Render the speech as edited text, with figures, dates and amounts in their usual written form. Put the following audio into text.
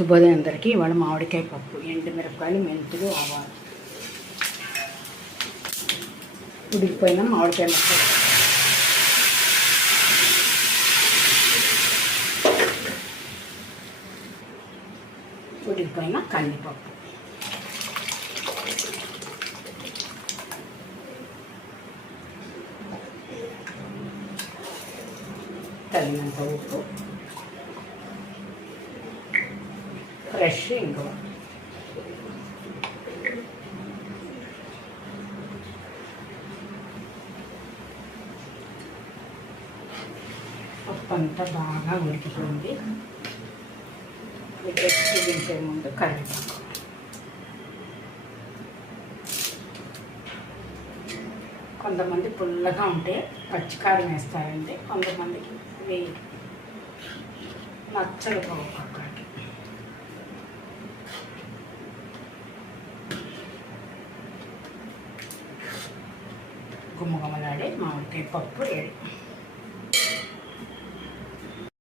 శుభోదయం అందరికీ. ఇవాళ మామిడికాయ పప్పు, ఎండుమిరపకాయలు, మెంతులు, ఆవాలు, ఉడికిపోయిన మామిడికాయ ముక్కలు, ఉడికిపోయిన కందిపప్పు, తగినంత ఉప్పు, ఫ్రెష్ ఇంగువ, పప్పు అంతా బాగా ఉడికిపోయింది. దించే ముందు కరివేపాకు, కొంతమంది పుల్లగా ఉంటే పచ్చికారం వేస్తారండి, కొంతమందికి వేయి నచ్చదు ఒక్కొక్కరికి. గుమ్మగుమ్మలాడే మామిడికాయ పప్పు రెడీ.